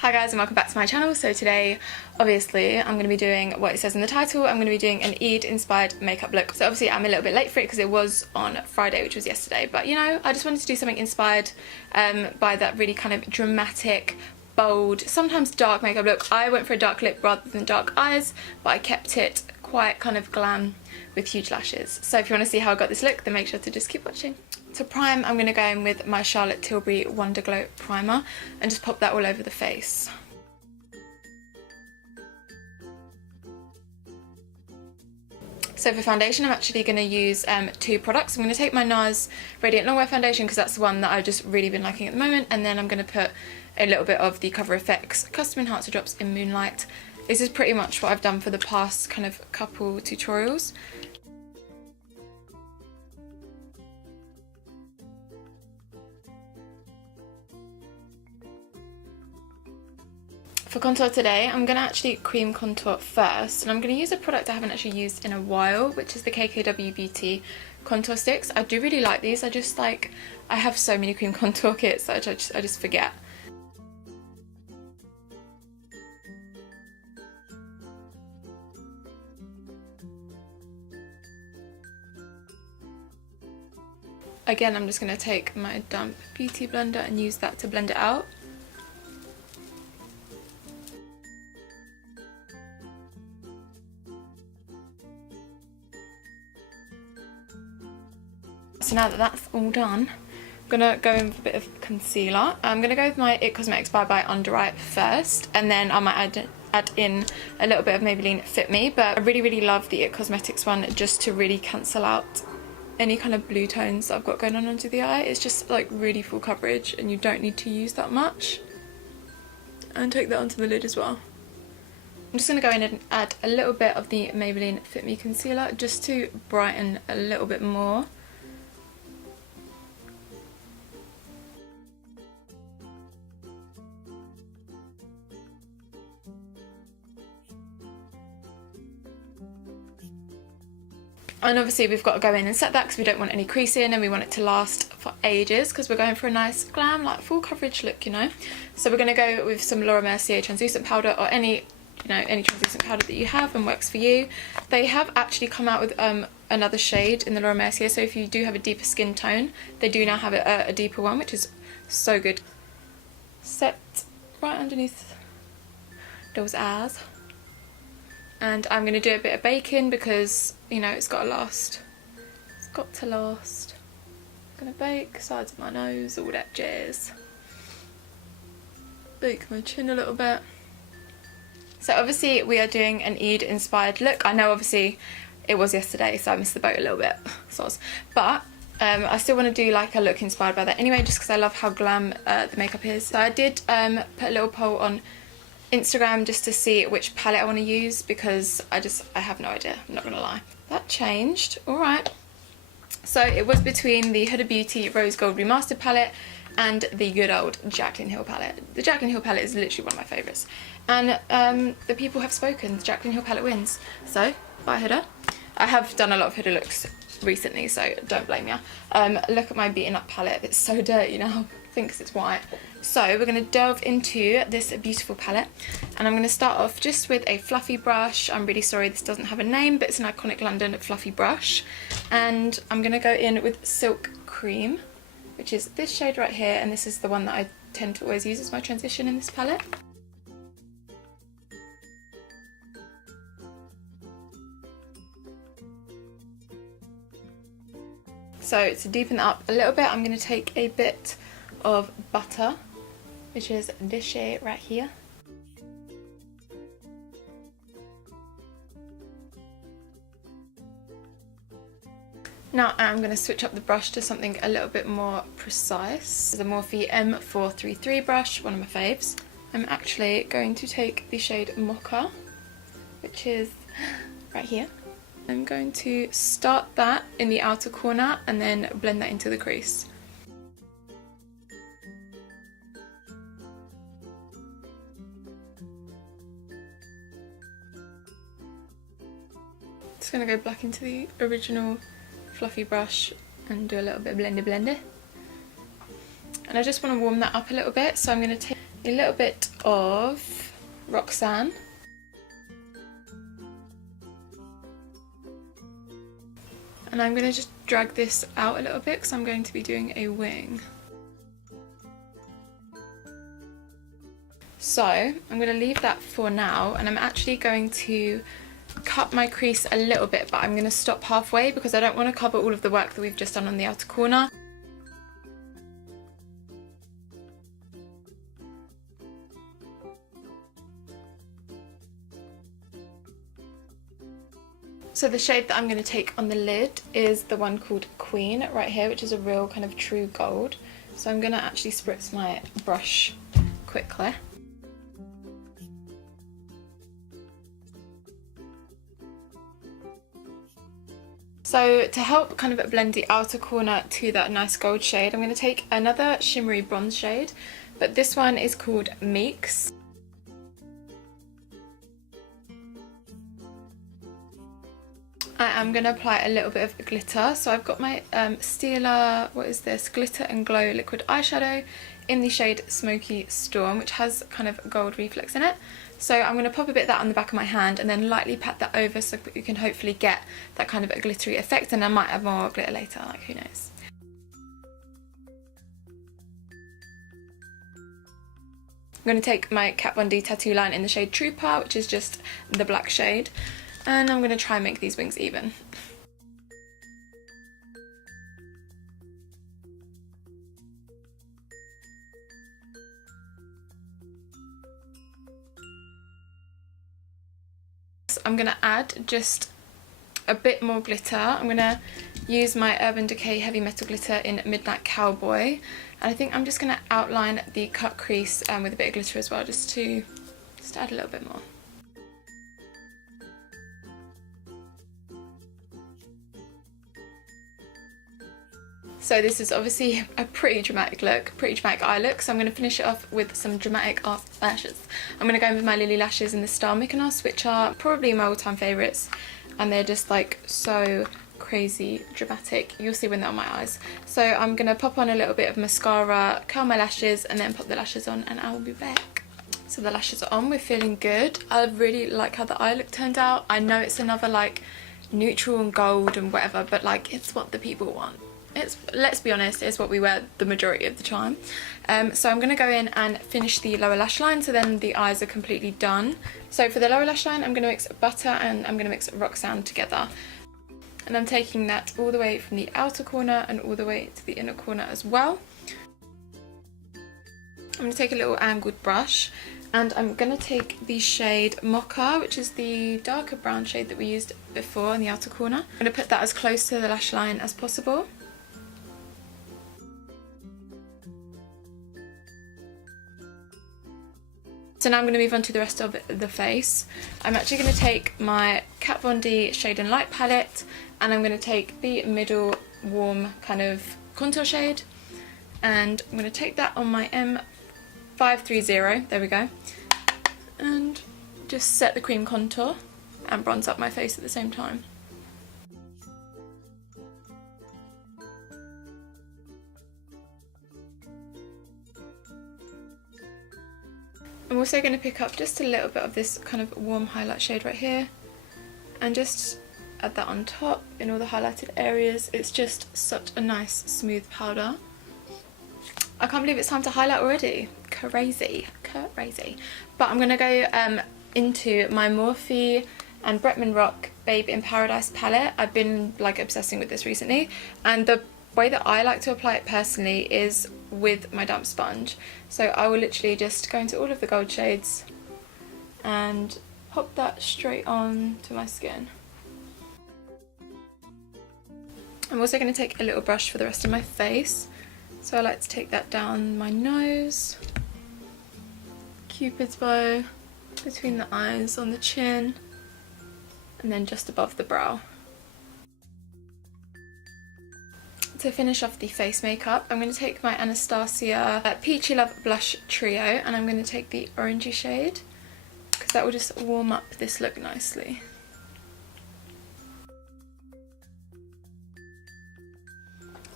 Hi guys and welcome back to my channel. So today obviously I'm going to be doing what it says in the title. I'm going to be doing an Eid inspired makeup look. So obviously I'm a little bit late for it because it was on Friday, which was yesterday, but you know, I just wanted to do something inspired by that really kind of dramatic, bold, sometimes dark makeup look. I went for a dark lip rather than dark eyes, but I kept it quite kind of glam with huge lashes. So if you want to see how I got this look, then make sure to just keep watching. To prime, I'm going to go in with my Charlotte Tilbury Wonder Glow primer and just pop that all over the face. So for foundation, I'm actually going to use two products. I'm going to take my Nars Radiant Longwear foundation because that's the one that I've just really been liking at the moment, and then I'm going to put a little bit of the Cover FX Custom Enhancer Drops in Moonlight. This is pretty much what I've done for the past kind of couple tutorials. For contour today, I'm going to actually cream contour first, and I'm going to use a product I haven't actually used in a while, which is the KKW Beauty contour sticks. I do really like these. I have so many cream contour kits that I just forget. Again, I'm just going to take my damp beauty blender and use that to blend it out. So now that that's all done, I'm going to go in with a bit of concealer. I'm going to go with my IT Cosmetics by Undereye first, and then I might add in a little bit of Maybelline Fit Me, but I really love the IT Cosmetics one just to really cancel out any kind of blue tones that I've got going on under the eye. It's just like really full coverage and you don't need to use that much. And take that onto the lid as well. I'm just going to go in and add a little bit of the Maybelline Fit Me concealer just to brighten a little bit more. And obviously we've got to go in and set that because we don't want any creasing and we want it to last for ages because we're going for a nice glam, like full coverage look, you know. So we're going to go with some Laura Mercier translucent powder, or any translucent powder that you have and works for you. They have actually come out with another shade in the Laura Mercier, so if you do have a deeper skin tone, they do now have a deeper one, which is so good. Set right underneath those eyes. And I'm going to do a bit of baking because, you know, it's got to last. It's got to last. I'm going to bake sides of my nose, all that jazz. Bake my chin a little bit. So obviously we are doing an Eid inspired look. I know obviously it was yesterday, so I missed the boat a little bit. But I still want to do like a look inspired by that anyway, just because I love how glam the makeup is. So I did put a little poll on Instagram just to see which palette I want to use because I have no idea, I'm not gonna lie. That changed. Alright, so it was between the Huda Beauty Rose Gold Remastered palette and the good old Jaclyn Hill palette. The Jaclyn Hill palette is literally one of my favourites, and the people have spoken. The Jaclyn Hill palette wins. So bye Huda. I have done a lot of Huda looks recently, so don't blame me. Look at my beaten up palette. It's so dirty now. I think it's white. So we're going to delve into this beautiful palette, and I'm going to start off just with a fluffy brush. I'm really sorry this doesn't have a name, but it's an iconic London fluffy brush, and I'm going to go in with Silk Cream, which is this shade right here, and this is the one that I tend to always use as my transition in this palette. So to deepen it up a little bit, I'm going to take a bit of butter, which is this shade right here. Now I'm going to switch up the brush to something a little bit more precise. The Morphe M433 brush, one of my faves. I'm actually going to take the shade Mocha, which is right here. I'm going to start that in the outer corner and then blend that into the crease. Just going to go back into the original fluffy brush and do a little bit of blender. And I just want to warm that up a little bit, so I'm going to take a little bit of Roxanne. And I'm going to just drag this out a little bit because I'm going to be doing a wing. So I'm going to leave that for now, and I'm actually going to cut my crease a little bit, but I'm going to stop halfway because I don't want to cover all of the work that we've just done on the outer corner. So the shade that I'm going to take on the lid is the one called Queen right here, which is a real kind of true gold. So I'm going to actually spritz my brush quickly. So to help kind of blend the outer corner to that nice gold shade, I'm going to take another shimmery bronze shade, but this one is called Meeks. I am going to apply a little bit of glitter. So I've got my Stila, what is this, Glitter and Glow liquid eyeshadow in the shade Smoky Storm, which has kind of gold reflex in it. So I'm going to pop a bit of that on the back of my hand and then lightly pat that over so that you can hopefully get that kind of a glittery effect, and I might add more glitter later, like who knows. I'm going to take my Kat Von D tattoo line in the shade Trooper, which is just the black shade. And I'm going to try and make these wings even. I'm going to add just a bit more glitter. I'm going to use my Urban Decay Heavy Metal Glitter in Midnight Cowboy. And I think I'm just going to outline the cut crease with a bit of glitter as well, just to add a little bit more. So this is obviously a pretty dramatic look, pretty dramatic eye look, so I'm going to finish it off with some dramatic ass lashes. I'm going to go in with my Lilly lashes in the style Mykonos, which are probably my all-time favourites, and they're just like so crazy dramatic. You'll see when they're on my eyes. So I'm going to pop on a little bit of mascara, curl my lashes, and then pop the lashes on, and I will be back. So the lashes are on, we're feeling good. I really like how the eye look turned out. I know it's another like neutral and gold and whatever, but like it's what the people want. Let's be honest, it's what we wear the majority of the time. So I'm going to go in and finish the lower lash line, so then the eyes are completely done. So for the lower lash line, I'm going to mix butter and I'm going to mix Roxanne together. And I'm taking that all the way from the outer corner and all the way to the inner corner as well. I'm going to take a little angled brush and I'm going to take the shade Mocha, which is the darker brown shade that we used before in the outer corner. I'm going to put that as close to the lash line as possible. So now I'm going to move on to the rest of the face. I'm actually going to take my Kat Von D Shade and Light palette, and I'm going to take the middle warm kind of contour shade, and I'm going to take that on my M530, there we go, and just set the cream contour and bronze up my face at the same time. I'm also going to pick up just a little bit of this kind of warm highlight shade right here and just add that on top in all the highlighted areas. It's just such a nice smooth powder. I can't believe it's time to highlight already. Crazy, crazy. But I'm going to go into my Morphe and Bretman Rock Babe in Paradise palette. I've been like obsessing with this recently, and the way that I like to apply it personally is with my damp sponge. So I will literally just go into all of the gold shades and pop that straight on to my skin. I'm also going to take a little brush for the rest of my face. So I like to take that down my nose, Cupid's bow, between the eyes, on the chin, and then just above the brow. To finish off the face makeup, I'm going to take my Anastasia Peachy Love Blush Trio, and I'm going to take the orangey shade because that will just warm up this look nicely.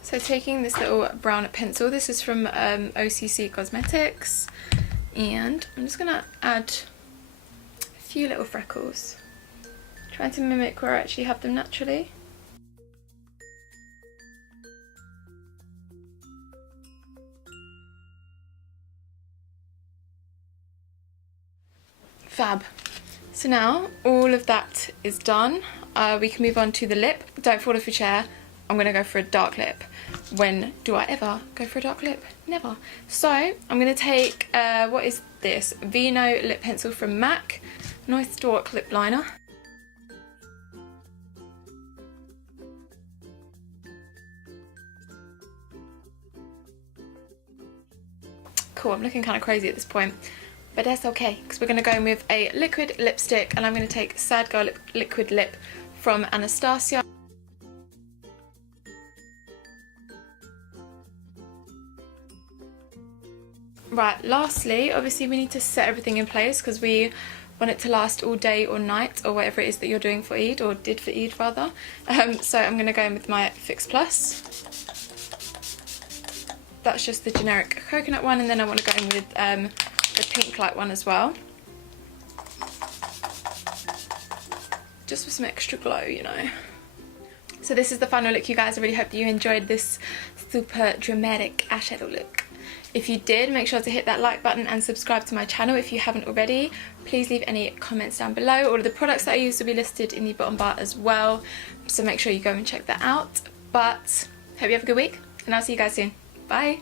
So taking this little brown pencil, this is from OCC Cosmetics, And I'm just gonna add a few little freckles, trying to mimic where I actually have them naturally. Fab. So now all of that is done. We can move on to the lip. Don't fall off your chair. I'm gonna go for a dark lip. When do I ever go for a dark lip? Never. So I'm gonna take, what is this? Vino lip pencil from MAC. Nice dark lip liner. Cool, I'm looking kind of crazy at this point. But that's okay, because we're going to go in with a liquid lipstick, and I'm going to take Sad Girl Liquid Lip from Anastasia. Right, lastly, obviously we need to set everything in place because we want it to last all day or night, or whatever it is that you're doing for Eid, or did for Eid rather. So I'm going to go in with my Fix Plus. That's just the generic coconut one, and then I want to go in with the pink light one as well, just for some extra glow, you know. So this is the final look, you guys. I really hope that you enjoyed this super dramatic eyeshadow look. If you did, make sure to hit that like button and subscribe to my channel if you haven't already. Please leave any comments down below. All of the products that I use will be listed in the bottom bar as well, so make sure you go and check that out. But hope you have a good week, and I'll see you guys soon. Bye.